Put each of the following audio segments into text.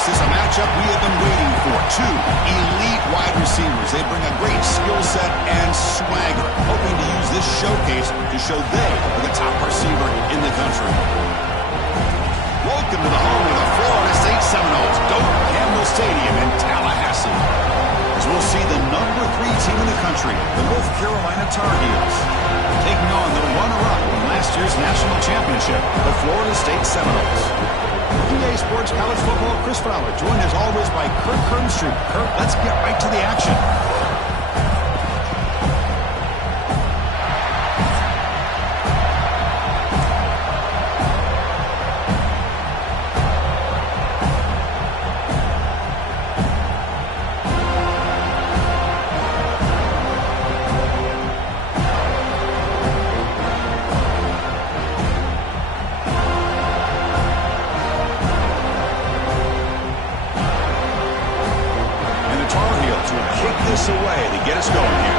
This is a matchup we have been waiting for. Two elite wide receivers. They bring a great skill set and swagger, hoping to use this showcase to show they are the top receiver in the country. Welcome to the home of the Florida State Seminoles, Doak Campbell Stadium in Tallahassee. As we'll see the number 3 team in the country, the North Carolina Tar Heels, taking on the runner-up in last year's national championship, the Florida State Seminoles. EA Sports College Football, Chris Fowler, joined as always by Kirk Hermstreet. Kirk, let's get right to the action. Away to get us going here.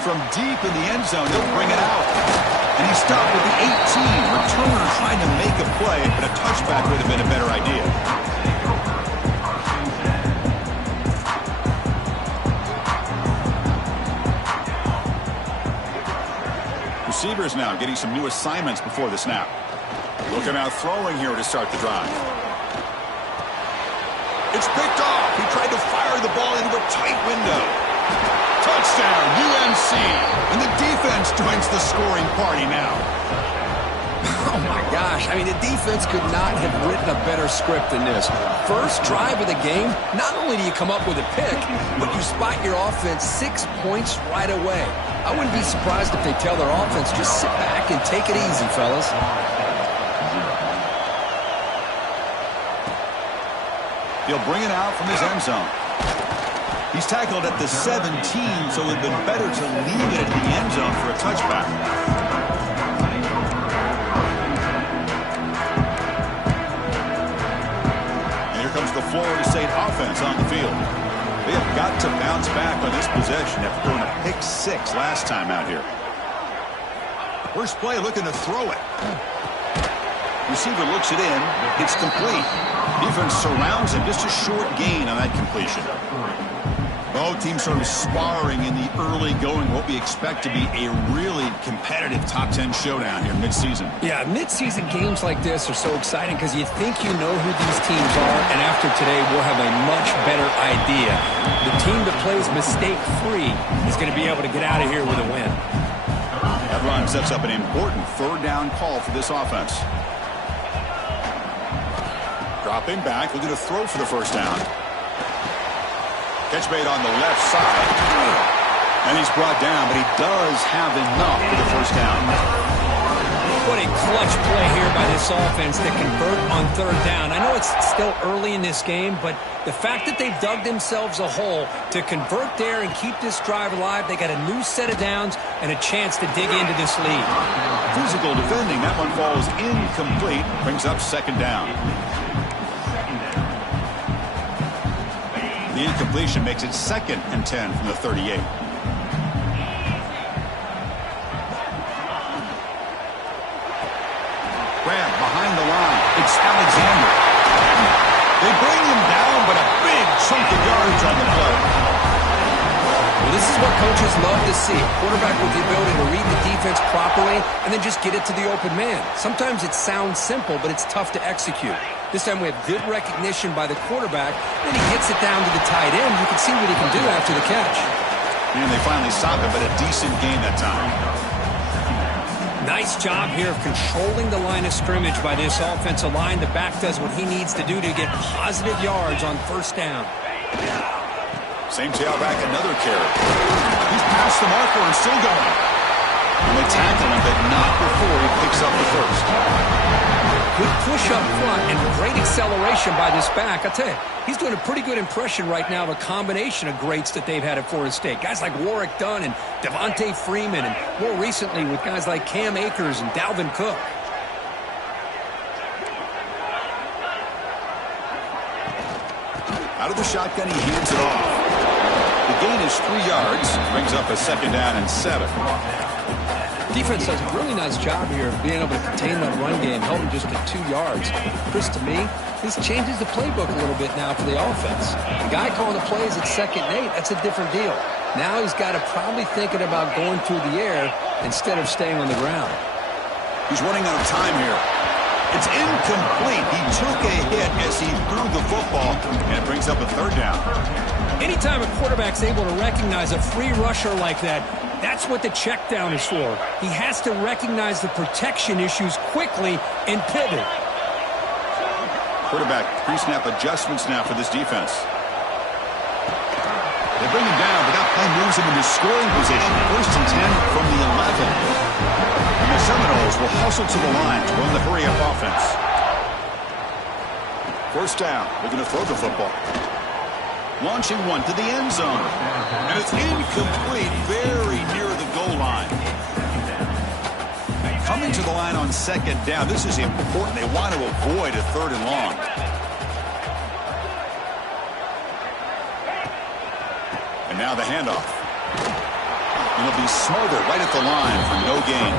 From deep in the end zone, he'll bring it out. And he stopped with the 18. Returner trying to make a play, but a touchback would have been a better idea. Receivers now getting some new assignments before the snap. Looking out throwing here to start the drive. It's picked off. He tried to fire the ball into a tight window. Touchdown, UNC. And the defense joins the scoring party now. Oh, my gosh. I mean, the defense could not have written a better script than this. First drive of the game, not only do you come up with a pick, but you spot your offense 6 points right away. I wouldn't be surprised if they tell their offense, just sit back and take it easy, fellas. He'll bring it out from his end zone. He's tackled at the 17, so it would have been better to leave it at the end zone for a touchback. And here comes the Florida State offense on the field. They have got to bounce back on this possession after throwing a pick 6 last time out here. First play looking to throw it. Receiver looks it in. It's complete. Defense surrounds him. Just a short gain on that completion. Both teams sort of sparring in the early going, what we expect to be a really competitive top 10 showdown here mid-season. Yeah, mid-season games like this are so exciting because you think you know who these teams are, and after today we'll have a much better idea. The team that plays mistake-free is going to be able to get out of here with a win. That run sets up an important third down call for this offense. Dropping back, looking to throw for the first down. Catch made on the left side. And he's brought down, but he does have enough for the first down. What a clutch play here by this offense to convert on third down. I know it's still early in this game, but the fact that they've dug themselves a hole to convert there and keep this drive alive, they got a new set of downs and a chance to dig into this lead. Physical defending. That one falls incomplete. Brings up second down. The incompletion makes it 2nd and 10 from the 38. Grab behind the line. It's Alexander. They bring him down, but a big chunk of yards on the play. Well, this is what coaches love to see. A quarterback with the ability to read the defense properly and then just get it to the open man. Sometimes it sounds simple, but it's tough to execute. This time we have good recognition by the quarterback. Then he gets it down to the tight end. You can see what he can do after the catch. And they finally stop it, but a decent gain that time. Nice job here of controlling the line of scrimmage by this offensive line. The back does what he needs to do to get positive yards on first down. Same tailback, another carry. He's past the marker and still going. And they tackle him, but not before he picks up the first. Good push up front and great acceleration by this back. I tell you, he's doing a pretty good impression right now of a combination of greats that they've had at Florida State. Guys like Warwick Dunn and Devontae Freeman, and more recently with guys like Cam Akers and Dalvin Cook. Out of the shotgun, he hands it off. The gain is 3 yards. Brings up a 2nd down and 7. Defense does a really nice job here of being able to contain that run game, held him just to 2 yards. Chris, to me, this changes the playbook a little bit now for the offense. The guy calling the plays at 2nd and 8, that's a different deal. Now he's got to probably thinking about going through the air instead of staying on the ground. He's running out of time here. It's incomplete. He took a hit as he threw the football, and it brings up a 3rd down. Anytime a quarterback's able to recognize a free rusher like that, that's what the check down is for. He has to recognize the protection issues quickly and pivot. Quarterback pre-snap adjustments now for this defense. They bring him down, but that play moves him into scoring position. 1st and 10 from the 11. And the Seminoles will hustle to the line to run the hurry-up offense. 1st down. They're going to throw the football. Launching one to the end zone. And it's incomplete, very near the goal line. Coming to the line on 2nd down. This is important. They want to avoid a 3rd and long. And now the handoff. It'll be smothered right at the line for no gain.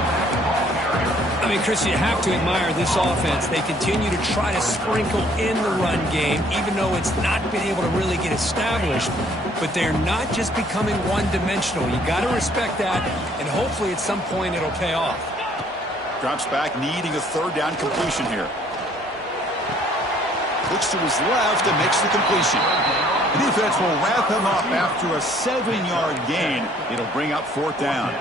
I mean, Chris, you have to admire this offense. They continue to try to sprinkle in the run game, even though it's not been able to really get established. But they're not just becoming one-dimensional. You got to respect that, and hopefully at some point it'll pay off. Drops back, needing a 3rd down completion here. Looks to his left and makes the completion. The defense will wrap him up after a 7-yard gain. It'll bring up 4th down.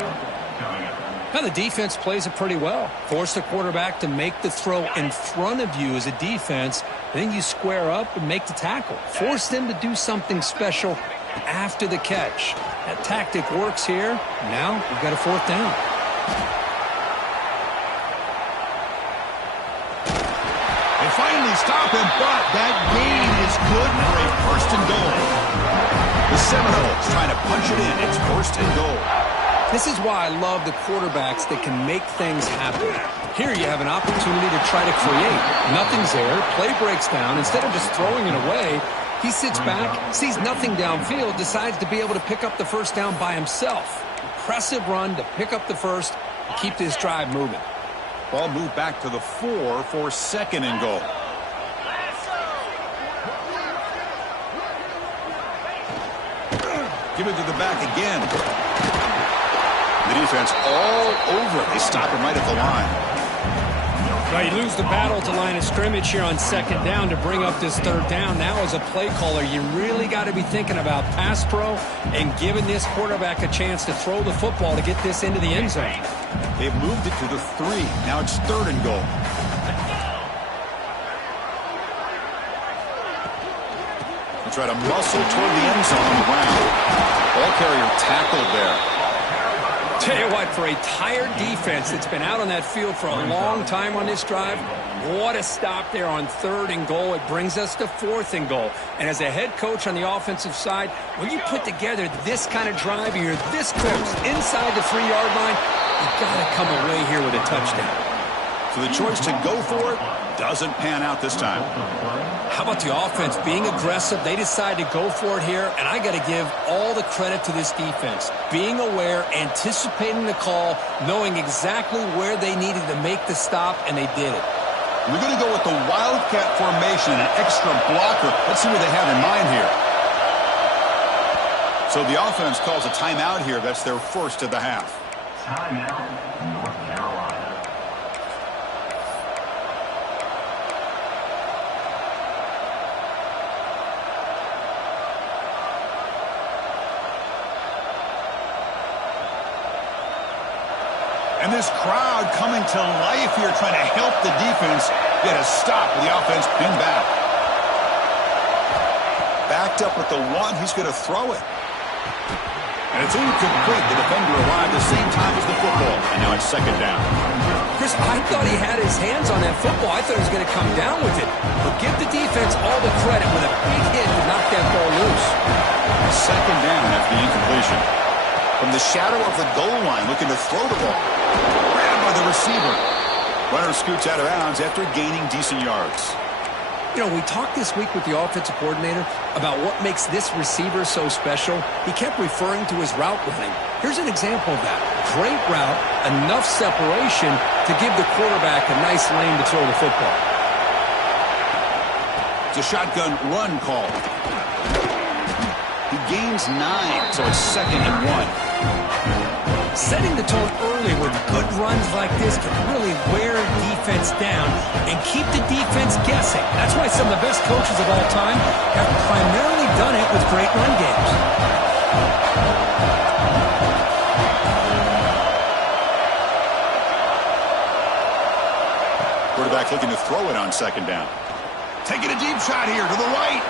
Now the defense plays it pretty well. Force the quarterback to make the throw in front of you as a defense. Then you square up and make the tackle. Force them to do something special after the catch. That tactic works here. Now we've got a 4th down. They finally stop him, but that gain is good for a 1st and goal. The Seminoles trying to punch it in. It's 1st and goal. This is why I love the quarterbacks that can make things happen. Here you have an opportunity to try to create. Nothing's there. Play breaks down. Instead of just throwing it away, he sits back, sees nothing downfield, decides to be able to pick up the 1st down by himself. Impressive run to pick up the 1st and keep this drive moving. Ball moved back to the 4 for 2nd and goal. Give it to the back again. The defense all over it. They stop him right at the line. Well, you lose the battle to line of scrimmage here on 2nd down to bring up this 3rd down. Now as a play caller, you really got to be thinking about pass pro and giving this quarterback a chance to throw the football to get this into the end zone. They've moved it to the 3. Now it's 3rd and goal. They try to muscle toward the end zone on the ground. Ball carrier tackled there. Tell you what, for a tired defense that's been out on that field for a long time on this drive, what a stop there on 3rd and goal. It brings us to 4th and goal. And as a head coach on the offensive side, when you put together this kind of drive, you're this close inside the 3-yard line, you got to come away here with a touchdown. So the choice to go for it doesn't pan out this time. How about the offense being aggressive? They decide to go for it here, and I got to give all the credit to this defense. Being aware, anticipating the call, knowing exactly where they needed to make the stop, and they did it. We're going to go with the Wildcat formation, an extra blocker. Let's see what they have in mind here. So the offense calls a timeout here. That's their 1st of the half. Timeout, North Carolina. And this crowd coming to life here, trying to help the defense get a stop with the offense pinned back. Backed up with the 1, he's going to throw it. And it's incomplete. The defender arrived the same time as the football. And now it's second down. Chris, I thought he had his hands on that football. I thought he was going to come down with it. But give the defense all the credit with a big hit to knock that ball loose. Second down after the incompletion. From the shadow of the goal line, looking to throw the ball. Grabbed by the receiver. Runner scoots out of bounds after gaining decent yards. You know, we talked this week with the offensive coordinator about what makes this receiver so special. He kept referring to his route running. Here's an example of that. Great route, enough separation to give the quarterback a nice lane to throw the football. It's a shotgun run call. He gains 9, so it's 2nd and 1. Setting the tone early with good runs like this can really wear defense down and keep the defense guessing. That's why some of the best coaches of all time have primarily done it with great run games. Quarterback looking to throw it on second down. Taking a deep shot here to the right.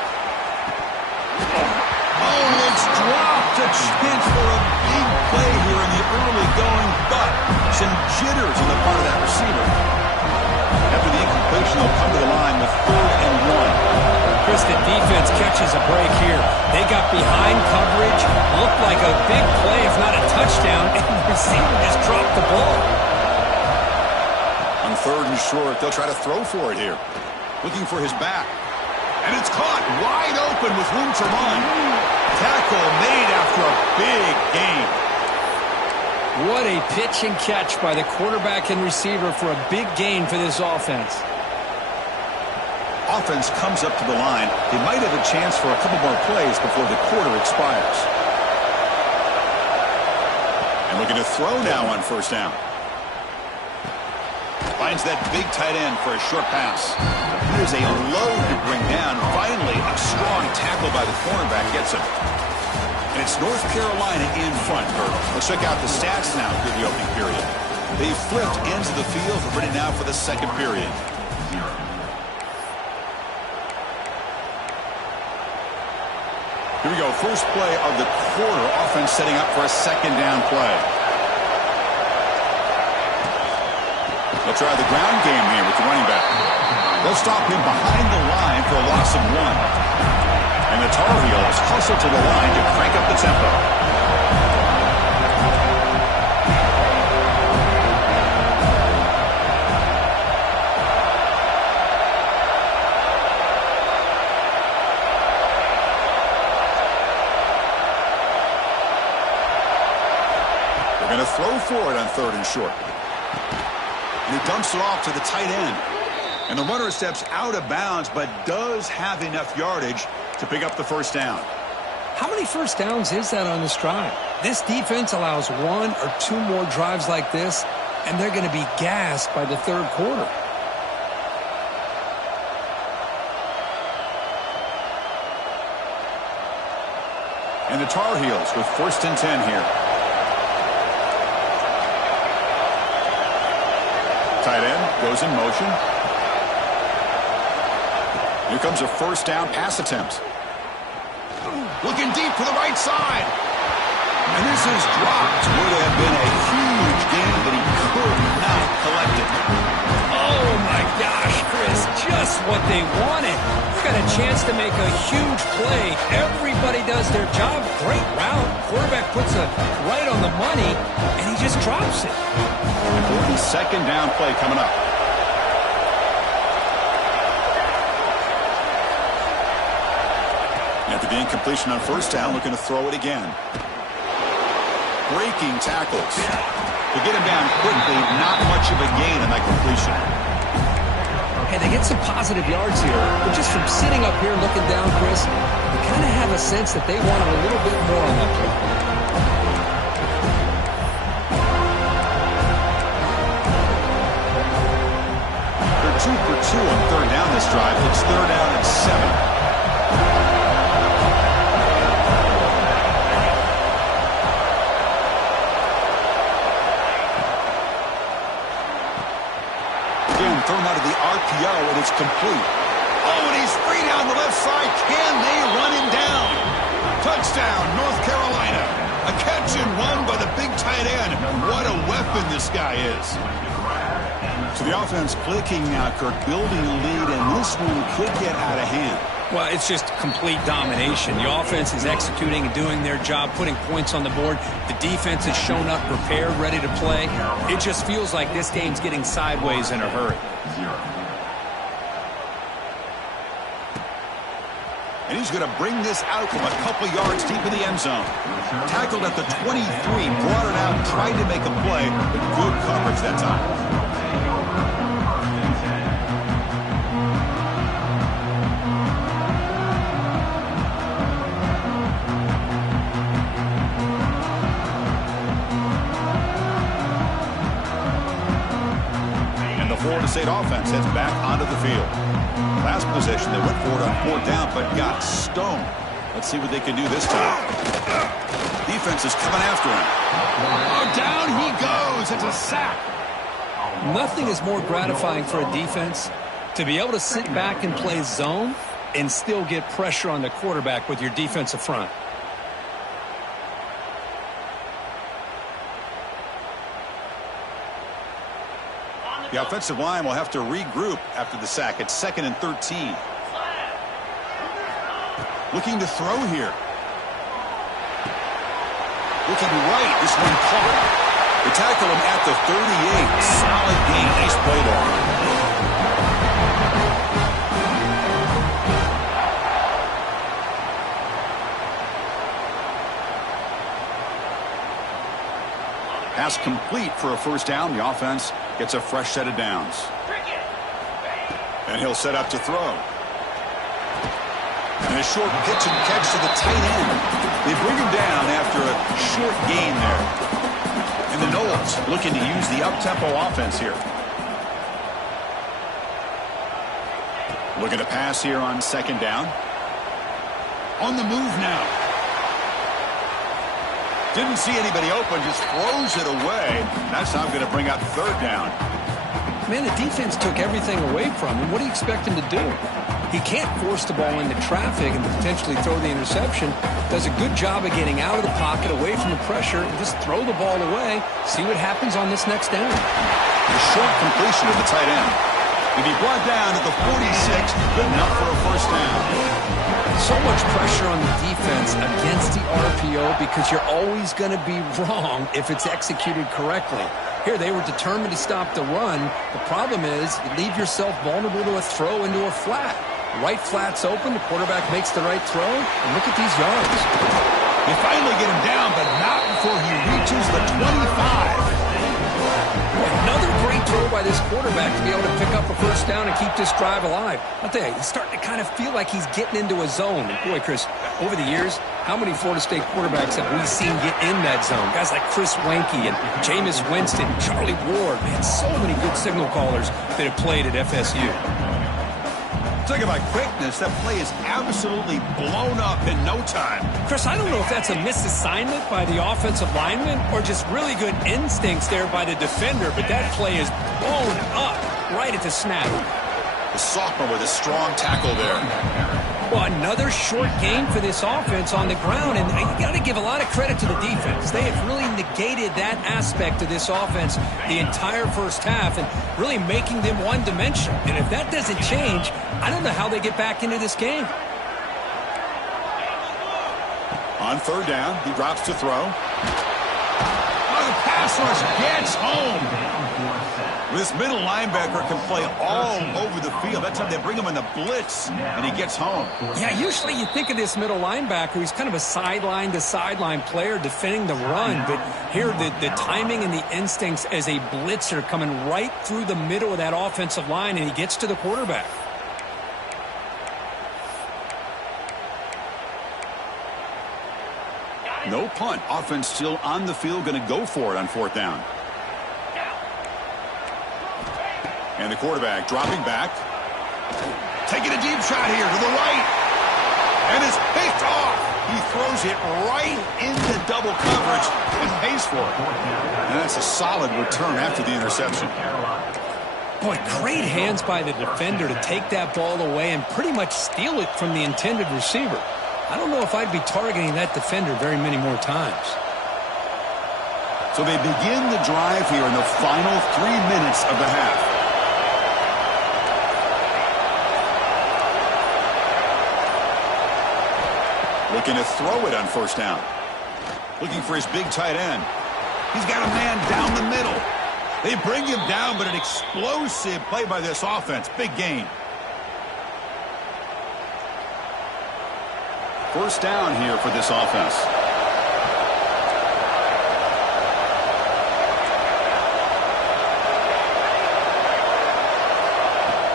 Oh, it's dropped. A chance for a big play here in the early going, but some jitters on the part of that receiver. After the incompletion, they'll come to the line with 3rd and 1. Chris, the defense catches a break here. They got behind coverage, looked like a big play, if not a touchdown, and the receiver just dropped the ball. On 3rd and short, they'll try to throw for it here. Looking for his back. And it's caught wide open with room to run. Tackle made after a big gain. What a pitch and catch by the quarterback and receiver for a big gain for this offense. Offense comes up to the line. They might have a chance for a couple more plays before the quarter expires. And looking to throw now on 1st down. Finds that big tight end for a short pass. Here's a load to bring down. Finally, a strong tackle by the cornerback gets him. And it's North Carolina in front, Bert. Let's check out the stats now through the opening period. They flipped ends of the field. We're ready now for the second period. Here we go. First play of the quarter. Offense setting up for a second down play. They'll try the ground game here with the running back. They'll stop him behind the line for a loss of 1. And the Tar Heels hustle to the line to crank up the tempo. They're going to throw for it on 3rd and short. And he dumps it off to the tight end. And the runner steps out of bounds, but does have enough yardage to pick up the 1st down. How many first downs is that on this drive? This defense allows 1 or 2 more drives like this, and they're going to be gassed by the 3rd quarter. And the Tar Heels with 1st and 10 here. Tight end goes in motion. Here comes a 1st down pass attempt. Looking deep to the right side. And this is dropped. Would have been a huge gain, but he could not collect it. Oh, my gosh, Chris, just what they wanted. They got a chance to make a huge play. Everybody does their job. Great route. Quarterback puts it right on the money, and he just drops it. Important 2nd down play coming up. After the incompletion on 1st down, looking to throw it again. Breaking tackles. To get him down quickly, not much of a gain on that completion. Hey, they get some positive yards here, but just from sitting up here looking down, Chris, you kind of have a sense that they wanted a little bit more on that play. They're 2 for 2 on 3rd down this drive. It's 3rd down and 7. Thrown out of the RPO, and it's complete. Oh, and he's free down the left side. Can they run him down? Touchdown, North Carolina. A catch and run by the big tight end. What a weapon this guy is. So the offense clicking now, Kirk, building a lead, and this one could get out of hand. Well, it's just complete domination. The offense is executing and doing their job, putting points on the board. The defense has shown up, prepared, ready to play. It just feels like this game's getting sideways in a hurry. And he's going to bring this out from a couple yards deep in the end zone. Tackled at the 23, brought it out, tried to make a play, but good coverage that time. Florida State offense heads back onto the field. Last possession, they went for it on 4th down, but got stoned. Let's see what they can do this time. Defense is coming after him. Oh, down he goes. It's a sack. Nothing is more gratifying for a defense to be able to sit back and play zone and still get pressure on the quarterback with your defensive front. The offensive line will have to regroup after the sack. It's 2nd and 13. Looking to throw here. Looking right. This one caught. They tackle him at the 38. Solid gain. Nice play there. Pass complete for a 1st down. The offense gets a fresh set of downs. And he'll set up to throw. And a short pitch and catch to the tight end. They bring him down after a short gain there. And the Noles looking to use the up-tempo offense here. Looking to pass here on 2nd down. On the move now. Didn't see anybody open, just throws it away. That's how I'm going to bring up 3rd down. Man, the defense took everything away from him. What do you expect him to do? He can't force the ball into traffic and potentially throw the interception. Does a good job of getting out of the pocket, away from the pressure, and just throw the ball away. See what happens on this next down. A short completion of the tight end. He'll be brought down at the 46, but not for a 1st down. So much pressure on the defense against the RPO because you're always going to be wrong if it's executed correctly. Here, they were determined to stop the run. The problem is you leave yourself vulnerable to a throw into a flat. Right flat's open, the quarterback makes the right throw, and look at these yards. They finally get him down, but not before he reaches the 25. Another great throw by this quarterback to be able to pick up a 1st down and keep this drive alive. I'll tell you, he's starting to kind of feel like he's getting into a zone. And boy, Chris, over the years, how many Florida State quarterbacks have we seen get in that zone? Guys like Chris Wenke and Jameis Winston, Charlie Ward. Man, so many good signal callers that have played at FSU. Talking about quickness, that play is absolutely blown up in no time. Chris, I don't know if that's a misassignment by the offensive lineman or just really good instincts there by the defender, but that play is blown up right at the snap. The sophomore with a strong tackle there. Well, another short game for this offense on the ground, and you got to give a lot of credit to the defense. They have really negated that aspect of this offense the entire 1st half and really making them one-dimensional. And if that doesn't change, I don't know how they get back into this game. On 3rd down, he drops to throw. Oh, the pass rush gets home. This middle linebacker can play all over the field. That's how they bring him in the blitz, and he gets home. Yeah, usually you think of this middle linebacker. He's kind of a sideline-to-sideline player defending the run. But here, the timing and the instincts as a blitzer coming right through the middle of that offensive line, and he gets to the quarterback. No punt. Offense still on the field, going to go for it on 4th down. And the quarterback dropping back. Taking a deep shot here to the right. And it's picked off. He throws it right into double coverage and pays for it. And that's a solid return after the interception. Boy, great hands by the defender to take that ball away and pretty much steal it from the intended receiver. I don't know if I'd be targeting that defender very many more times. So they begin the drive here in the final 3 minutes of the half. Looking to throw it on first down. Looking for his big tight end. He's got a man down the middle. They bring him down, but an explosive play by this offense. Big gain. First down here for this offense.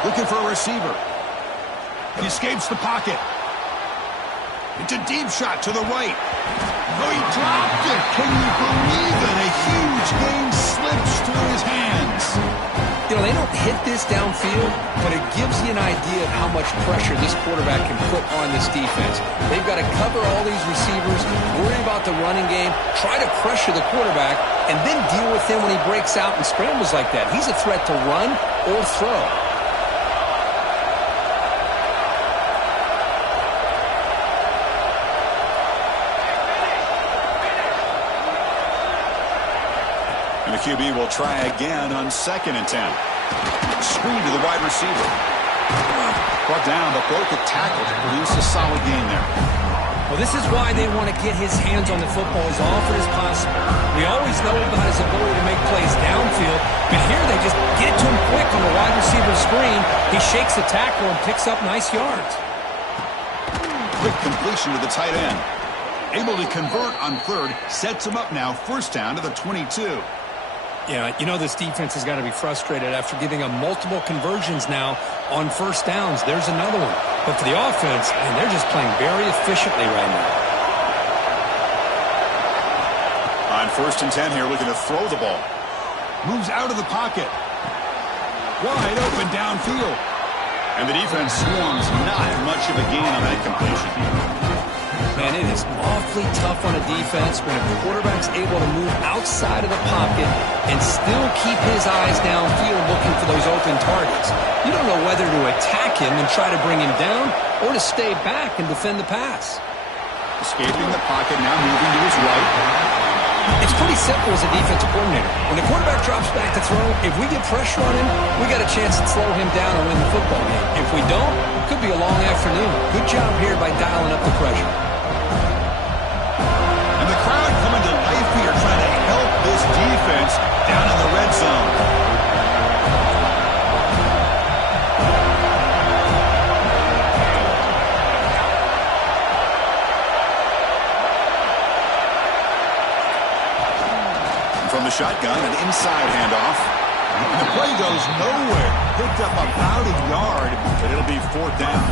Looking for a receiver. He escapes the pocket. It's a deep shot to the right. Oh, he dropped it. Can you believe it? A huge gain slips through his hands. You know, they don't hit this downfield, but it gives you an idea of how much pressure this quarterback can put on this defense. They've got to cover all these receivers, worry about the running game, try to pressure the quarterback, and then deal with him when he breaks out and scrambles like that. He's a threat to run or throw. The QB will try again on 2nd and 10. Screen to the wide receiver. Brought down, but broke a tackle to produce a solid gain there. Well, this is why they want to get his hands on the football as often as possible. We always know about his ability to make plays downfield, but here they just get it to him quick on the wide receiver screen. He shakes the tackle and picks up nice yards. Quick completion to the tight end. Able to convert on 3rd, sets him up now, first down to the 22. Yeah, you know this defense has got to be frustrated after giving up multiple conversions now on first downs. There's another one. But for the offense, man, they're just playing very efficiently right now. On 1st and 10 here, looking to throw the ball. Moves out of the pocket. Wide open downfield. And the defense swarms, not much of a gain on that completion. Man, it is awfully tough on a defense when a quarterback's able to move outside of the pocket and still keep his eyes downfield looking for those open targets. You don't know whether to attack him and try to bring him down or to stay back and defend the pass. Escaping the pocket, now moving to his right. It's pretty simple as a defensive coordinator. When the quarterback drops back to throw, if we get pressure on him, we got a chance to slow him down and win the football game. If we don't, it could be a long afternoon. Good job here by dialing up the pressure. And the crowd coming to life here, trying to help this defense down in the red zone. And from the shotgun, an inside handoff. And the play goes nowhere. Picked up about a yard, but it'll be 4th down.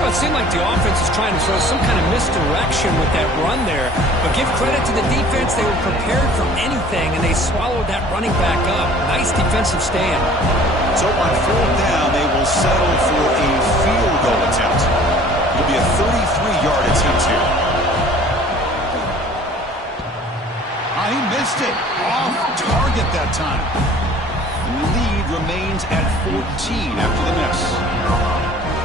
Well, it seemed like the offense is trying to throw some kind of misdirection with that run there. But give credit to the defense. They were prepared for anything, and they swallowed that running back up. Nice defensive stand. So on 4th down, they will settle for a field goal attempt. It'll be a 33-yard attempt here. He missed it. Off target that time. And the lead remains at 14 after the miss.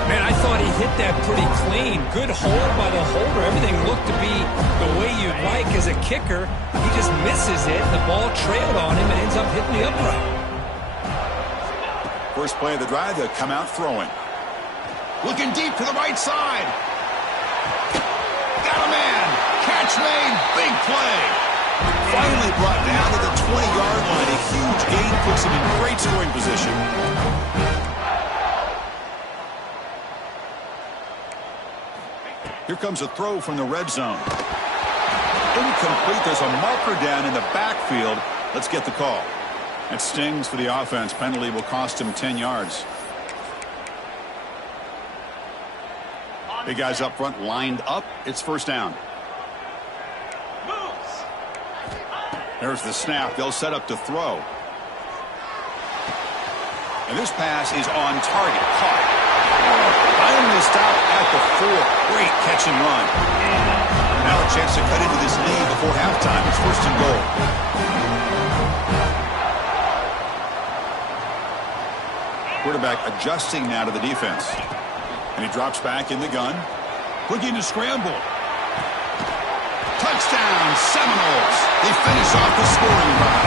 Man, I thought he hit that pretty clean. Good hold by the holder. Everything looked to be the way you'd like as a kicker. He just misses it. The ball trailed on him and ends up hitting the upright. First play of the drive, they'll come out throwing. Looking deep to the right side. Got a man. Catch made. Big play. Finally brought down to the 20-yard line. A huge gain puts him in great scoring position. Here comes a throw from the red zone. Incomplete. There's a marker down in the backfield. Let's get the call. That stings for the offense. Penalty will cost him 10 yards. Big guys up front lined up. It's first down. There's the snap. They'll set up to throw. And this pass is on target. Caught. Finally stopped at the 4. Great catch and run. Now a chance to cut into this lead before halftime. It's 1st and goal. Quarterback adjusting now to the defense. And he drops back in the gun. Looking to scramble. Touchdown. Touchdown, Seminoles. They finish off the scoring drive.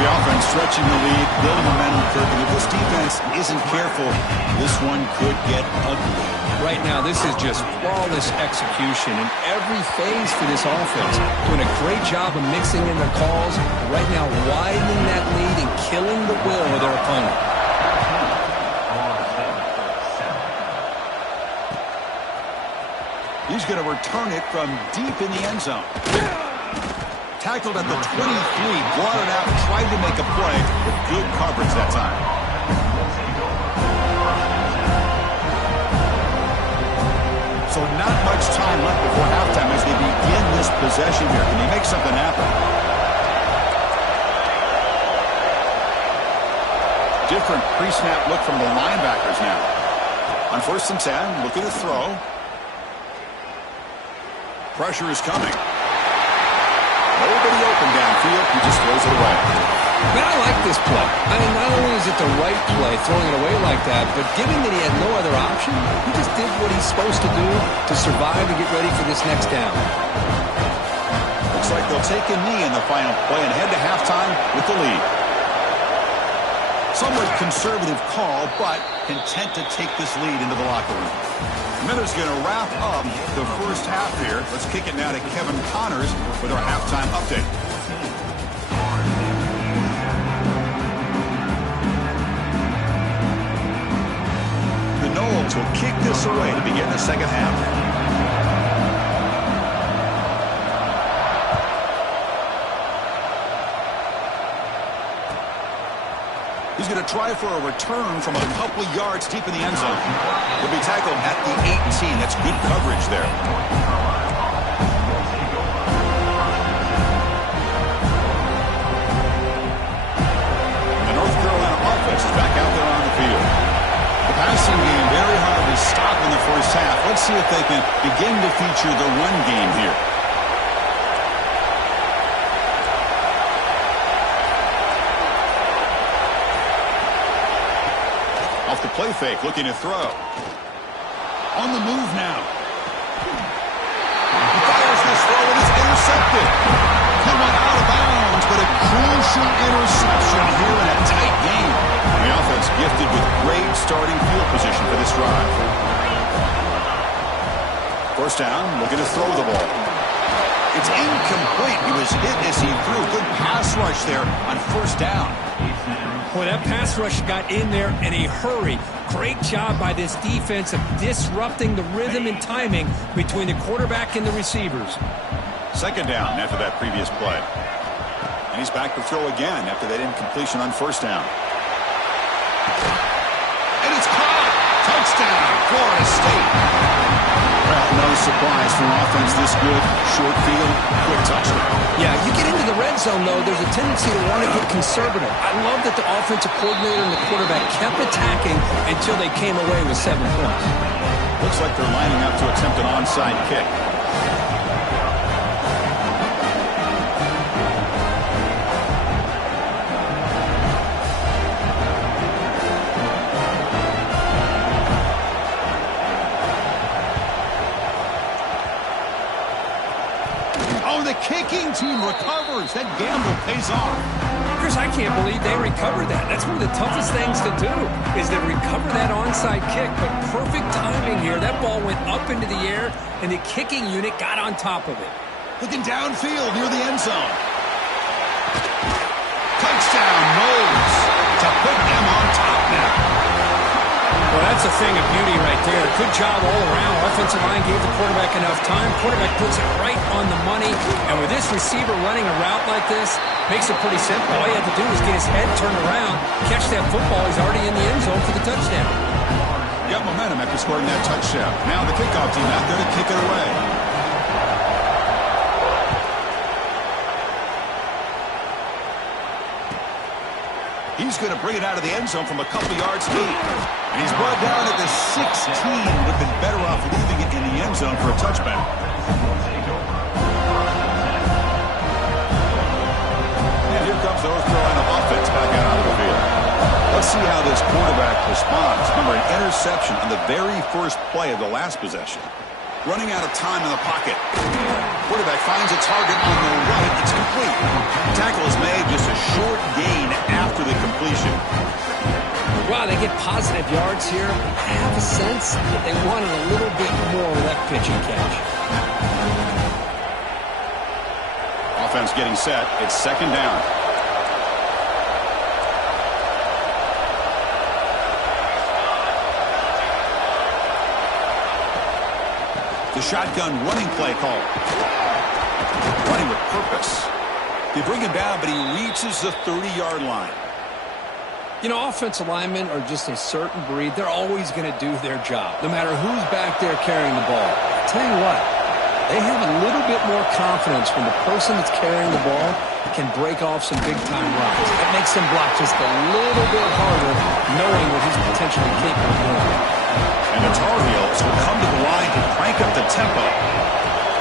The offense stretching the lead, building momentum, Kirk. And if this defense isn't careful, this one could get ugly. Right now, this is just flawless execution in every phase for this offense. Doing a great job of mixing in their calls. Right now, widening that lead and killing the will of their opponent. He's going to return it from deep in the end zone. Tackled at the 23, brought it out, tried to make a play with good coverage that time. So not much time left before halftime as they begin this possession here. Can he make something happen? Different pre-snap look from the linebackers now. On 1st and 10, looking to throw. Pressure is coming. Nobody open downfield. He just throws it away. Man, I like this play. I mean, not only is it the right play, throwing it away like that, but given that he had no other option, he just did what he's supposed to do to survive and get ready for this next down. Looks like they'll take a knee in the final play and head to halftime with the lead. Somewhat conservative call, but content to take this lead into the locker room. Miller's going to wrap up the first half here. Let's kick it now to Kevin Connors with our halftime update. The Noles will kick this away to begin the second half. He's going to try for a return from a couple yards deep in the end zone. He'll be tackled at the 18. That's good coverage there. The North Carolina offense is back out there on the field. The passing game very hard to stop in the first half. Let's see if they can begin to feature the run game here. Off the play fake, looking to throw. On the move now. He fires this throw and it's intercepted. Coming out of bounds, but a crucial interception here in a tight game. The offense gifted with great starting field position for this drive. First down, looking to throw the ball. It's incomplete. He was hit as he threw. Good pass rush there on first down. Boy, that pass rush got in there in a hurry. Great job by this defense of disrupting the rhythm and timing between the quarterback and the receivers. Second down after that previous play. And he's back to throw again after that incompletion on first down. And it's caught! Touchdown, Florida State. Well, no surprise for an offense this good. Short field, quick touchdown. Yeah, you get into the red zone, though, there's a tendency to want to get conservative. I love that the offensive coordinator and the quarterback kept attacking until they came away with 7 points. Looks like they're lining up to attempt an onside kick. Kicking team recovers. That gamble pays off. Chris, I can't believe they recovered that. That's one of the toughest things to do, is to recover that onside kick. But perfect timing here. That ball went up into the air, and the kicking unit got on top of it. Looking downfield near the end zone. Touchdown, Noles to put them on top now. Well, that's a thing of beauty right there. Good job all around. Offensive line gave the quarterback enough time. Quarterback puts it right on the money. And with this receiver running a route like this, makes it pretty simple. All you have to do is get his head turned around, catch that football. He's already in the end zone for the touchdown. Got momentum after scoring that touchdown. Now the kickoff team out there to kick it away. He's going to bring it out of the end zone from a couple yards deep. And he's brought down at the 16. Would have been better off leaving it in the end zone for a touchback. And here comes the North Carolina offense back out onto the field. Let's see how this quarterback responds. Remember, an interception on the very first play of the last possession. Running out of time in the pocket. quarterback finds a target on the right. It's complete. Tackle is made, just a short gain after the completion. Wow, they get positive yards here. I have a sense that they wanted a little bit more with that pitch and catch. Offense getting set. It's second down. The shotgun running play call. Running with purpose. They bring him down, but he reaches the 30-yard line. You know, offensive linemen are just a certain breed. They're always going to do their job, no matter who's back there carrying the ball. I'll tell you what, they have a little bit more confidence when the person that's carrying the ball can break off some big-time runs. That makes them block just a little bit harder, knowing what he's potentially capable of doing. And the Tar Heels will come to the line to crank up the tempo.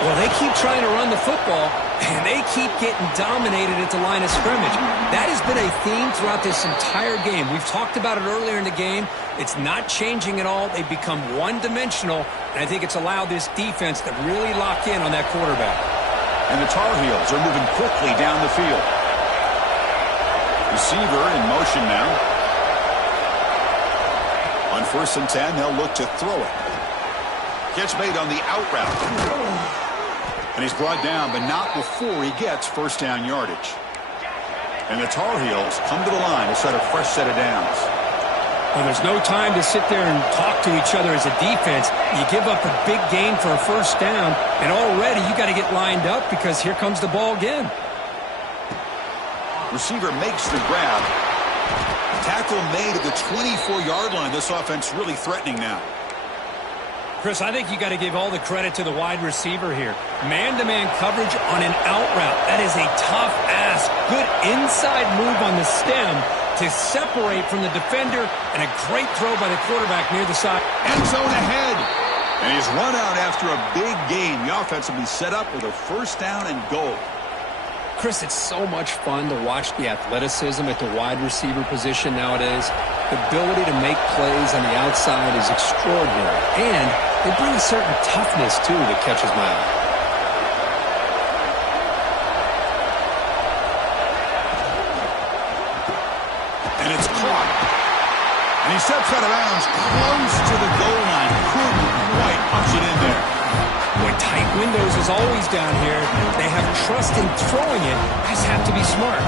Well, they keep trying to run the football, and they keep getting dominated at the line of scrimmage. That has been a theme throughout this entire game. We've talked about it earlier in the game. It's not changing at all. They've become one-dimensional, and I think it's allowed this defense to really lock in on that quarterback. And the Tar Heels are moving quickly down the field. Receiver in motion now. On 1st and 10, they'll look to throw it. Catch made on the out route. And he's brought down, but not before he gets first down yardage. And the Tar Heels come to the line to set a fresh set of downs. Well, there's no time to sit there and talk to each other as a defense. You give up a big gain for a first down, and already you got to get lined up because here comes the ball again. Receiver makes the grab. Tackle made at the 24-yard line. This offense really threatening now. Chris, I think you got to give all the credit to the wide receiver here. Man-to-man coverage on an out route. That is a tough ask. Good inside move on the stem to separate from the defender, and a great throw by the quarterback near the side. End zone ahead. And he's run out after a big gain. The offense will be set up with a first down and goal. Chris, it's so much fun to watch the athleticism at the wide receiver position nowadays. The ability to make plays on the outside is extraordinary. And they bring a certain toughness, too, that catches my eye. And it's caught. And he steps out of bounds close to the goal line. Couldn't quite punch it in there. Boy, tight windows is always down here. They have trust in throwing it. Just have to be smart.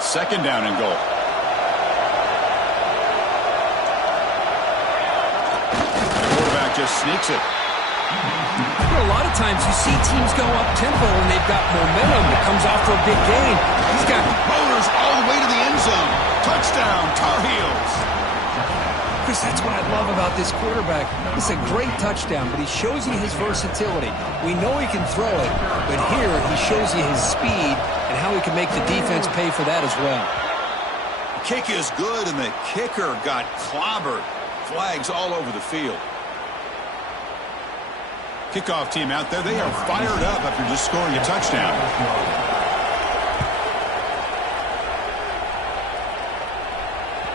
Second down and goal. The quarterback just sneaks it. A lot of times you see teams go up-tempo and they've got momentum that comes off for a big gain. He's got motors all the way to the end zone. Touchdown, Tar Heels. Chris, that's what I love about this quarterback. It's a great touchdown, but he shows you his versatility. We know he can throw it, but here he shows you his speed and how he can make the defense pay for that as well. The kick is good, and the kicker got clobbered. Flags all over the field. Kickoff team out there, they are fired up after just scoring a touchdown.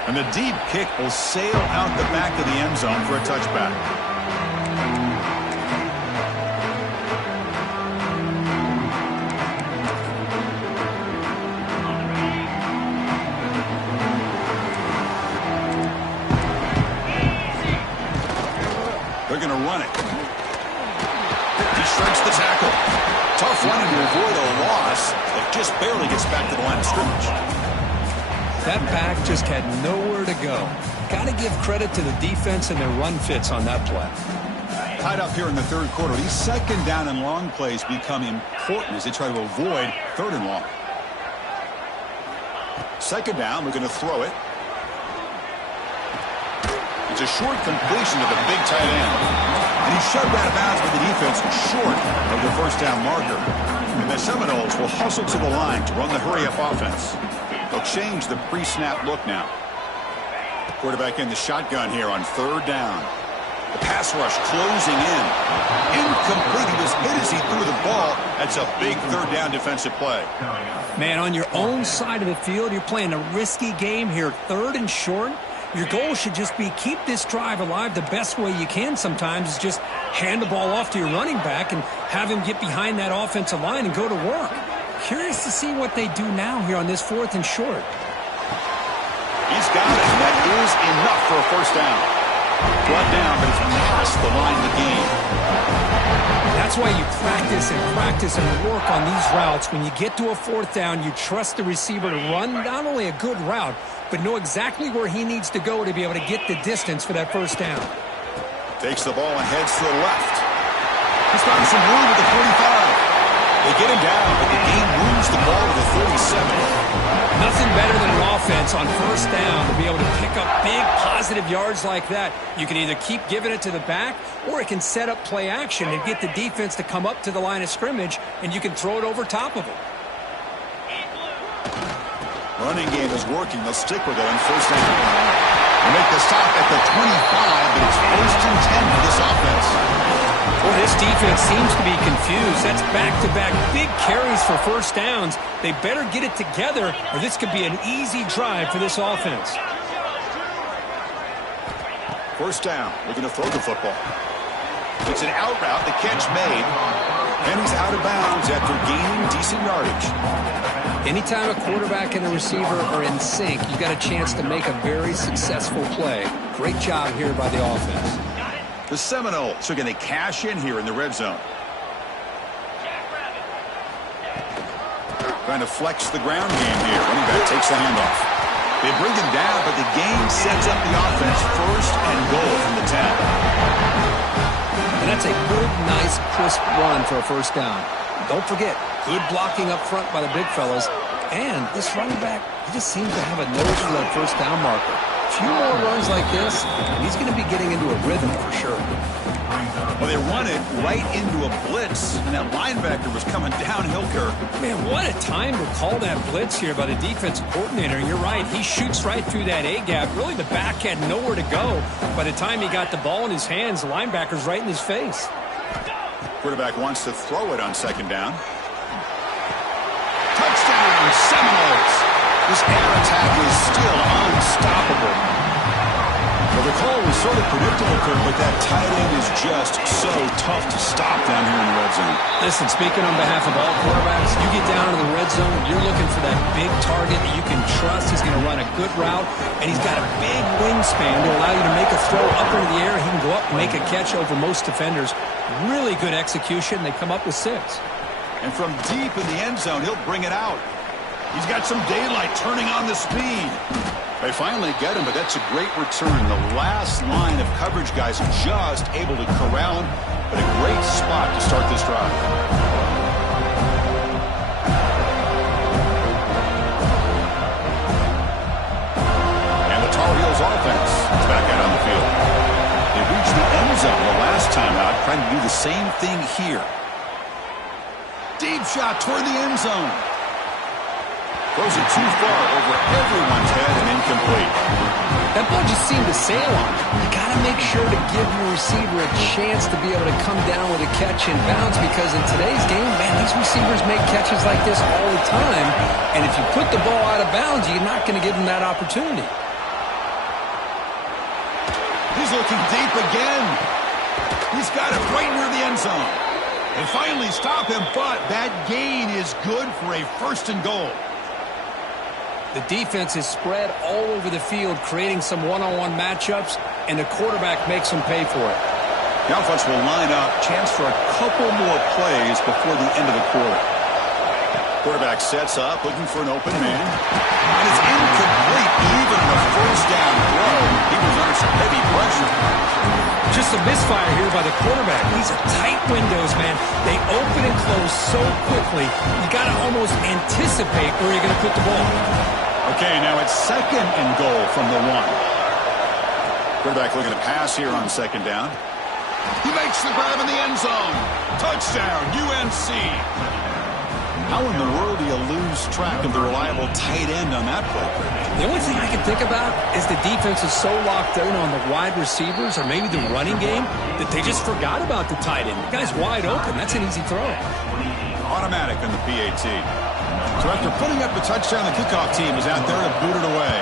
And the deep kick will sail out the back of the end zone for a touchback. They're going to run it. He strikes the tackle. Tough running to avoid a loss, but just barely gets back to the line of scrimmage. That back just had nowhere to go. Got to give credit to the defense and their run fits on that play. Tied up here in the third quarter. These second down and long plays become important as they try to avoid third and long. Second down, we're going to throw it. It's a short completion to the big tight end. And he's shoved out of bounds by the defense short of the first down marker. And the Seminoles will hustle to the line to run the hurry-up offense. They'll change the pre-snap look now. Quarterback in the shotgun here on third down. The pass rush closing in. Incomplete. He was hit as he threw the ball. That's a big third down defensive play. Man, on your own side of the field, you're playing a risky game here. 3rd and short. Your goal should just be keep this drive alive the best way you can sometimes is just hand the ball off to your running back and have him get behind that offensive line and go to work. Curious to see what they do now here on this 4th and short. He's got it. That is enough for a first down. Brought down, but it's past the line of the game. That's why you practice and work on these routes. When you get to a 4th down, you trust the receiver to run not only a good route, but know exactly where he needs to go to be able to get the distance for that first down. Takes the ball and heads to the left. He's found some room at the 45. They get him down, but the game moves the ball to the 37. Nothing better than an offense on first down to be able to pick up big positive yards like that. You can either keep giving it to the back, or it can set up play action and get the defense to come up to the line of scrimmage, and you can throw it over top of them. Running game is working. They'll stick with it on first down. They make the stop at the 25, but it's 1st and 10 for this offense. Well, this defense seems to be confused. That's back-to-back big carries for first downs. They better get it together, or this could be an easy drive for this offense. First down. Looking to throw the football. It's an out route. The catch made. And he's out of bounds after gaining decent yardage. Anytime a quarterback and a receiver are in sync, you got a chance to make a very successful play. Great job here by the offense. The Seminoles are going to cash in here in the red zone. Trying to flex the ground game here. Running back takes the handoff. They bring him down, but the game sets up the offense 1st and goal from the 10. And that's a good, nice, crisp run for a first down. Don't forget, good blocking up front by the big fellas. And this running back, he just seems to have a nose for that first down marker. A few more runs like this, and he's going to be getting into a rhythm for sure. Well, they run it right into a blitz, and that linebacker was coming downhill, Kirk. Man, what a time to call that blitz here by the defensive coordinator. You're right, he shoots right through that A-gap. Really, the back had nowhere to go. By the time he got the ball in his hands, the linebacker's right in his face. Quarterback wants to throw it on 2nd down. Touchdown, Seminoles! This air attack is still unstoppable. Well, the call was sort of predictable, Kirk, but that tight end is just so tough to stop down here in the red zone. Listen, speaking on behalf of all quarterbacks, you get down to the red zone, you're looking for that big target that you can trust. He's going to run a good route, and he's got a big wingspan to allow you to make a throw up into the air. He can go up and make a catch over most defenders. Really good execution. They come up with 6. And from deep in the end zone, he'll bring it out. He's got some daylight turning on the speed. They finally get him, but that's a great return. The last line of coverage guys just able to corral him, but a great spot to start this drive. And the Tar Heels offense is back out on the field. They reached the end zone the last time out, trying to do the same thing here. Deep shot toward the end zone. Throws it too far over everyone's head and incomplete. That ball just seemed to sail on him. You got to make sure to give your receiver a chance to be able to come down with a catch in bounds, because in today's game, man, these receivers make catches like this all the time. And if you put the ball out of bounds, you're not going to give them that opportunity. He's looking deep again. He's got it right near the end zone. They finally stop him, but that gain is good for a 1st and goal. The defense is spread all over the field, creating some one-on-one matchups, and the quarterback makes them pay for it. The offense will line up. Chance for a couple more plays before the end of the quarter. Quarterback sets up, looking for an open man. And it's incomplete, even on a first down throw. He was under some heavy pressure. Just a misfire here by the quarterback. These are tight windows, man. They open and close so quickly, you got to almost anticipate where you're going to put the ball. Okay, now it's 2nd and goal from the 1. Quarterback looking to pass here on 2nd down. He makes the grab in the end zone. Touchdown, UNC. How in the world do you lose track of the reliable tight end on that play? The only thing I can think about is the defense is so locked in on the wide receivers or maybe the running game that they just forgot about the tight end. The guy's wide open. That's an easy throw. Automatic on the PAT. So after putting up the touchdown, the kickoff team is out there to boot it away.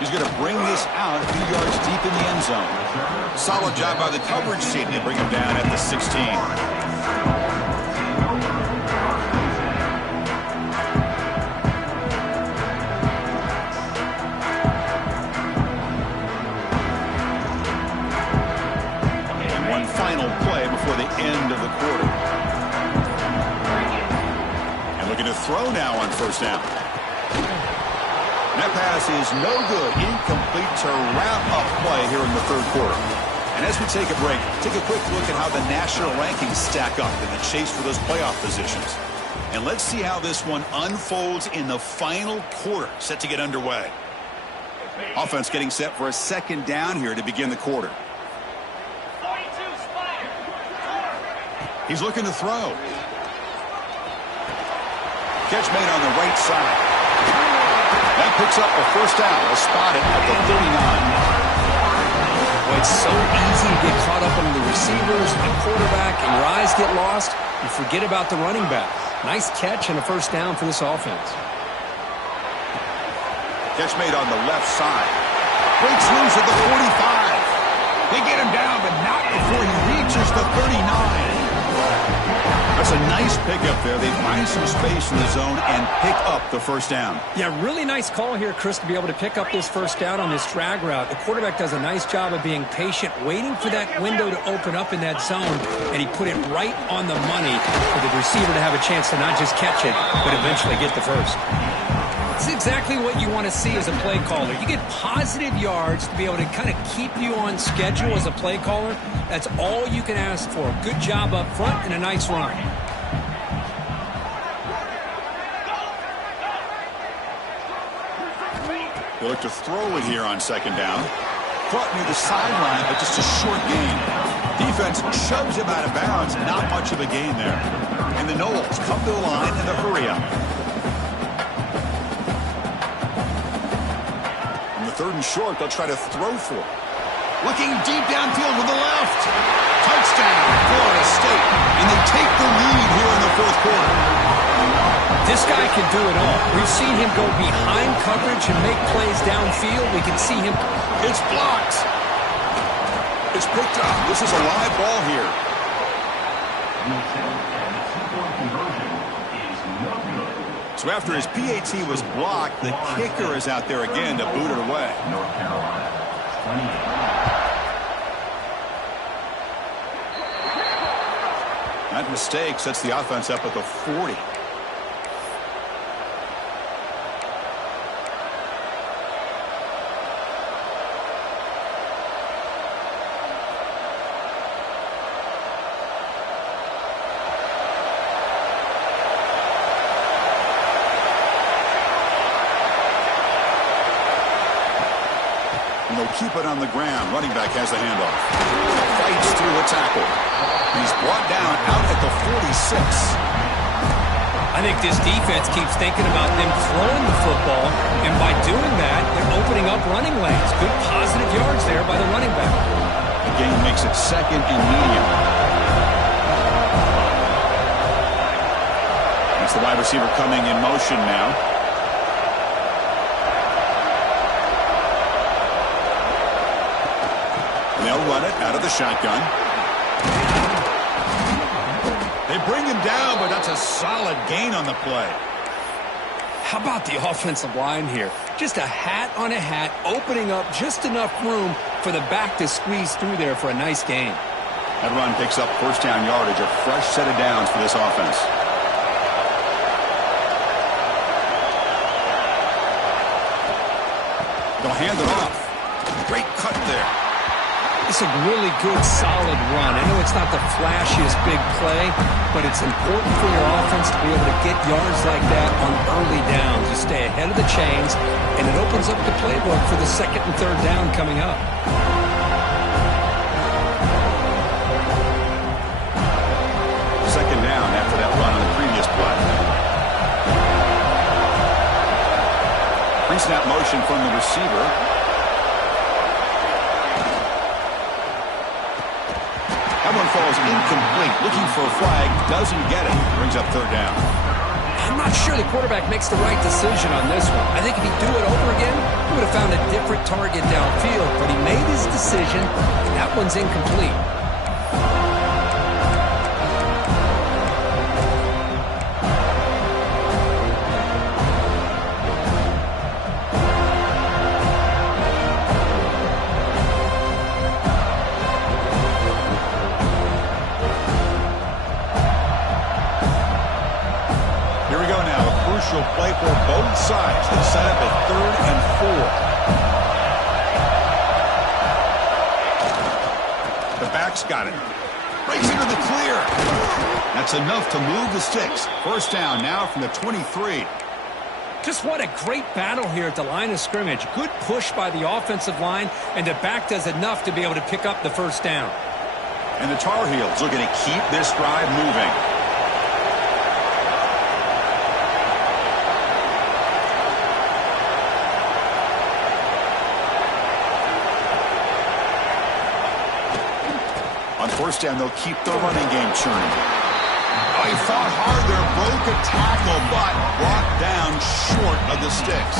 He's going to bring this out a few yards deep in the end zone. Solid job by the coverage team to bring him down at the 16. And one final play before the end of the quarter. And looking to throw now on first down. That pass is no good. Incomplete to wrap up play here in the third quarter. And as we take a break, take a quick look at how the national rankings stack up in the chase for those playoff positions. And let's see how this one unfolds in the final quarter, set to get underway. Offense getting set for a second down here to begin the quarter. He's looking to throw. Catch made on the right side. That picks up a first down. They'll spot it at the 39. Well, it's so easy to get caught up on the receivers, the quarterback, and your eyes get lost. You forget about the running back. Nice catch and a first down for this offense. Catch made on the left side. Breaks loose at the 45. They get him down, but not before he reaches the 39. That's a nice pickup there. They find some space in the zone and pick up the first down. Yeah, really nice call here, Chris, to be able to pick up this first down on this drag route. The quarterback does a nice job of being patient, waiting for that window to open up in that zone, and he put it right on the money for the receiver to have a chance to not just catch it, but eventually get the first. It's exactly what you want to see as a play caller. You get positive yards to be able to kind of keep you on schedule as a play caller. That's all you can ask for. Good job up front and a nice run. They look to throw it here on second down. Caught near the sideline, but just a short gain. Defense shoves him out of bounds. Not much of a gain there. And the Knowles come to the line in the hurry up. Third and short, they'll try to throw for it. Looking deep downfield with the left. Touchdown, Florida State. And they take the lead here in the fourth quarter. This guy can do it all. We've seen him go behind coverage and make plays downfield. We can see him. It's blocked. It's picked up. This is a live ball here. So after his PAT was blocked, the kicker is out there again to boot it away. North Carolina, 28. That mistake sets the offense up at the 40. Keep it on the ground. Running back has the handoff. Fights through a tackle. He's brought down out at the 46. I think this defense keeps thinking about them throwing the football, and by doing that, they're opening up running lanes. Good positive yards there by the running back. The gain makes it second and medium. That's the wide receiver coming in motion now. They'll run it out of the shotgun. They bring him down, but that's a solid gain on the play. How about the offensive line here? Just a hat on a hat, opening up just enough room for the back to squeeze through there for a nice gain. That run picks up first down yardage, a fresh set of downs for this offense. They'll hand it off. Great cut there. It's a really good, solid run. I know it's not the flashiest big play, but it's important for your offense to be able to get yards like that on early downs. You stay ahead of the chains, and it opens up the playbook for the second and third down coming up. Pre-snap motion from the receiver. That one falls incomplete. Looking for a flag. Doesn't get it. Brings up third down. I'm not sure the quarterback makes the right decision on this one. I think if he'd do it over again, he would have found a different target downfield. But he made his decision, and that one's incomplete. Play for both sides. They set up at 3rd and 4. The back's got it. Breaks into the clear. That's enough to move the sticks. First down now from the 23. Just what a great battle here at the line of scrimmage. Good push by the offensive line, and the back does enough to be able to pick up the first down. And the Tar Heels looking to keep this drive moving. First down, they'll keep the running game churning. Oh, he fought hard there, broke a tackle, but brought down short of the sticks.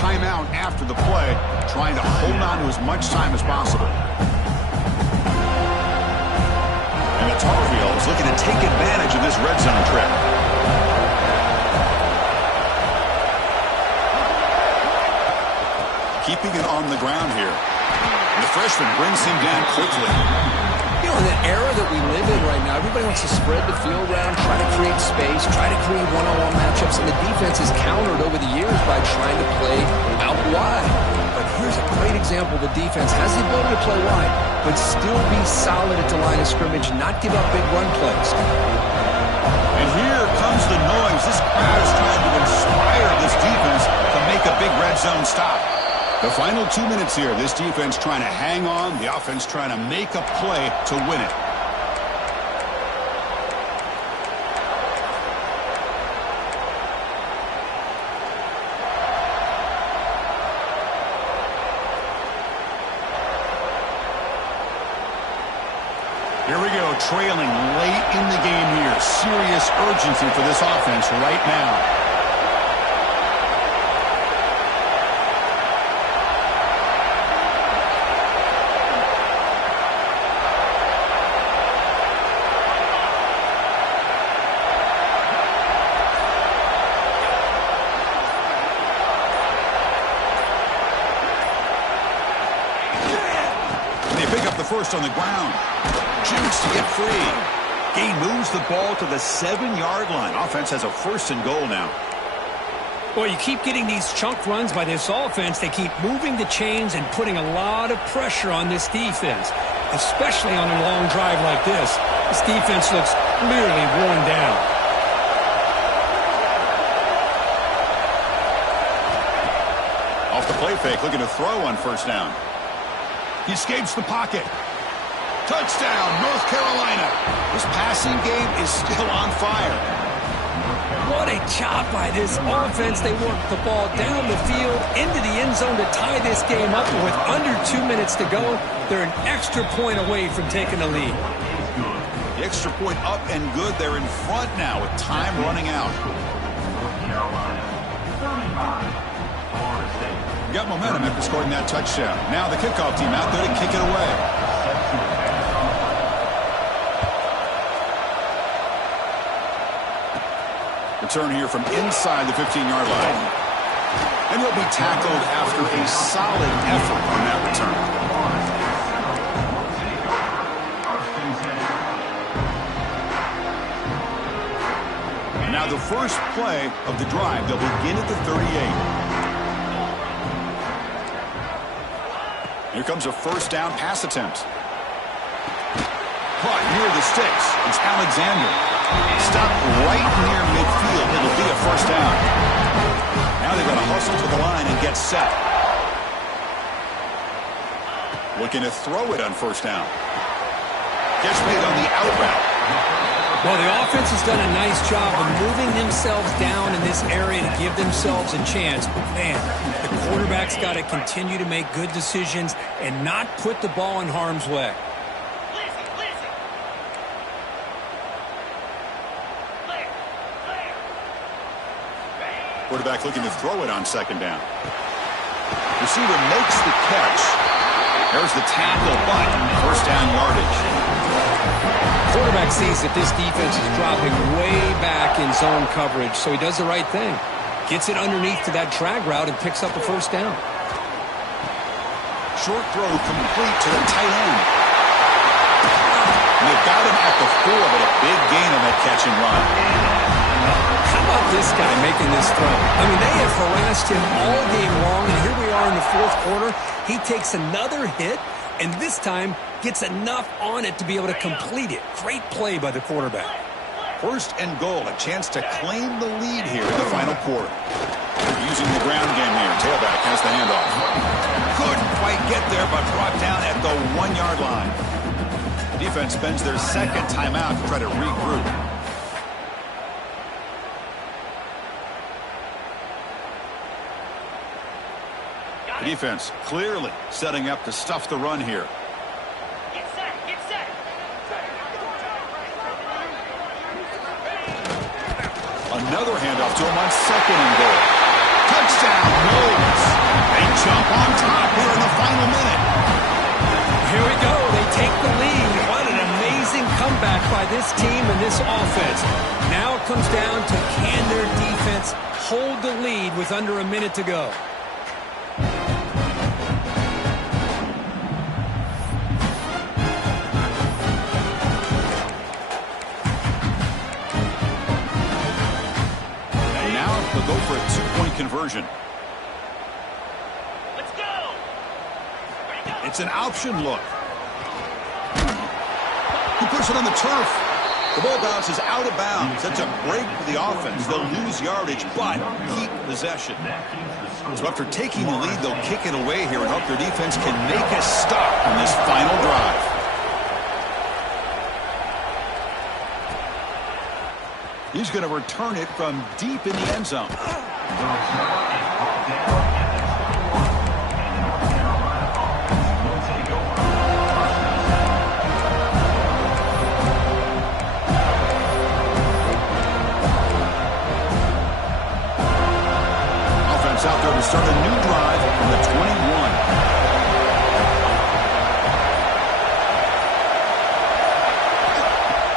Timeout after the play, trying to hold on to as much time as possible. And the Tar Heels looking to take advantage of this red zone trip. Keeping it on the ground here. And the freshman brings him down quickly. You know, in the era that we live in right now, everybody wants to spread the field around, try to create space, try to create one-on-one matchups, and the defense has countered over the years by trying to play out wide. But here's a great example. The defense has the ability to play wide, but still be solid at the line of scrimmage, not give up big run plays. And here comes the noise. This crowd is trying to inspire this defense to make a big red zone stop. The final 2 minutes here, this defense trying to hang on, the offense trying to make a play to win it. Here we go, trailing late in the game here. Serious urgency for this offense right now. First on the ground. Jukes to get free. Gain moves the ball to the 7-yard line. Offense has a 1st and goal now. Well, you keep getting these chunk runs by this offense. They keep moving the chains and putting a lot of pressure on this defense, especially on a long drive like this. This defense looks clearly worn down. Off the play fake, looking to throw on first down. He escapes the pocket. Touchdown, North Carolina. This passing game is still on fire. What a job by this offense. They work the ball down the field into the end zone to tie this game up. And with under 2 minutes to go, they're an extra point away from taking the lead. The extra point up and good. They're in front now with time running out. Got momentum after scoring that touchdown. Now the kickoff team out there to kick it away. Return here from inside the 15-yard line. And he'll be tackled after a solid effort on that return. Now the first play of the drive, they'll begin at the 38. Here comes a first down pass attempt. Caught near the sticks. It's Alexander. Stopped right near midfield. It'll be a first down. Now they're going to hustle to the line and get set. Looking to throw it on first down. Gets made on the out route. Well, the offense has done a nice job of moving themselves down in this area to give themselves a chance. But, man, the quarterback's got to continue to make good decisions and not put the ball in harm's way. Quarterback looking to throw it on second down. Receiver makes the catch. There's the tackle, but first down yardage. Quarterback sees that this defense is dropping way back in zone coverage, so he does the right thing. Gets it underneath to that drag route and picks up a first down. Short throw complete to the tight end. And they've got him at the 4, but a big gain on that catch and run. How about this guy making this throw? I mean, they have harassed him all game long, and here we are in the fourth quarter. He takes another hit, and this time gets enough on it to be able to complete it. Great play by the quarterback. First and goal, a chance to claim the lead here in the final quarter. Using the ground game here. Tailback has the handoff. Couldn't quite get there, but brought down at the 1-yard line. The defense spends their second timeout to try to regroup. The defense clearly setting up to stuff the run here. Get set, get set. Another handoff to him on second and goal. Touchdown, Bills. They jump on top here in the final minute. Here we go. They take the lead. What an amazing comeback by this team and this offense. Now it comes down to can their defense hold the lead with under a minute to go. They'll go for a 2-point conversion. Let's go. It's an option look. He puts it on the turf. The ball bounces out of bounds. That's a break for the offense. They'll lose yardage, but keep possession. So after taking the lead, they'll kick it away here and hope their defense can make a stop on this final drive. He's going to return it from deep in the end zone. Offense out there to start a new drive from the 21.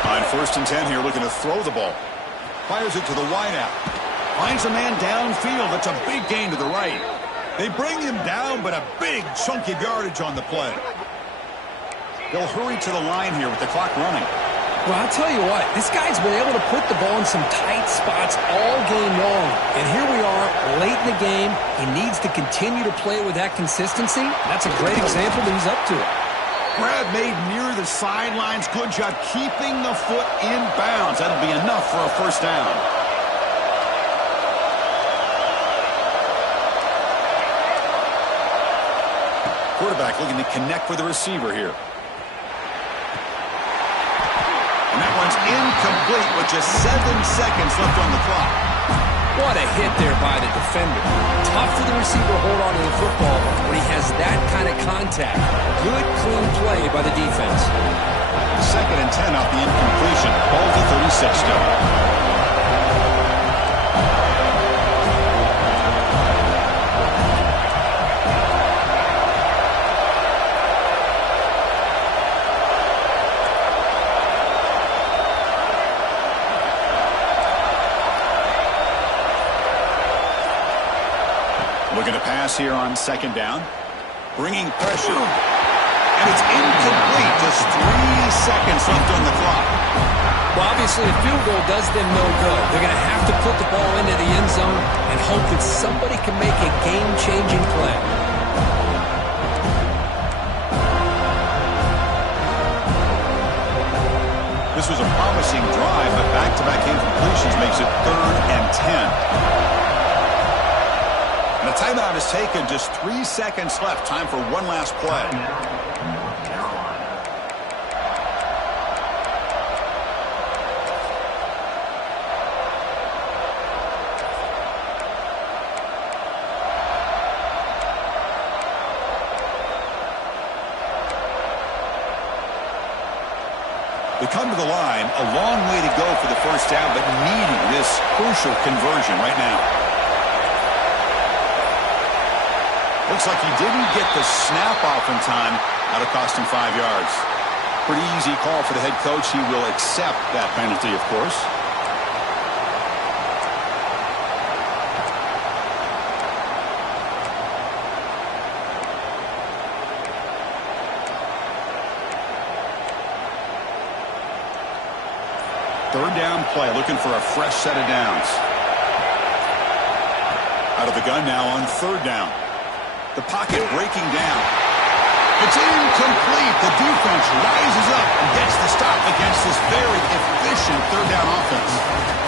On 1st and 10 here, looking to throw the ball. Fires it to the wideout. Finds a man downfield. That's a big gain to the right. They bring him down, but a big chunk of yardage on the play. They'll hurry to the line here with the clock running. Well, I'll tell you what, this guy's been able to put the ball in some tight spots all game long. And here we are, late in the game. He needs to continue to play with that consistency. That's a great example that he's up to it. Grab made near the sidelines. Good job keeping the foot in bounds. That'll be enough for a first down. Quarterback looking to connect with the receiver here. And that one's incomplete with just 7 seconds left on the clock. What a hit there by the defender. Tough for the receiver to hold on to the football when he has that kind of contact. Good, clean play by the defense. 2nd and 10 off the incompletion. Ball to 36 still. Looking to pass here on 2nd down. Bringing pressure. And it's incomplete. Just 3 seconds left on the clock. Well, obviously, a field goal does them no good. They're going to have to put the ball into the end zone and hope that somebody can make a game-changing play. This was a promising drive, but back-to-back incompletions makes it 3rd and 10. And a timeout is taken. Just 3 seconds left. Time for one last play. North Carolina. They come to the line, a long way to go for the first down, but needing this crucial conversion right now. Looks like he didn't get the snap off in time. That'll cost him 5 yards. Pretty easy call for the head coach. He will accept that penalty, of course. Third down play, looking for a fresh set of downs. Out of the gun now on 3rd down. The pocket breaking down. It's incomplete. The defense rises up and gets the stop against this very efficient 3rd down offense.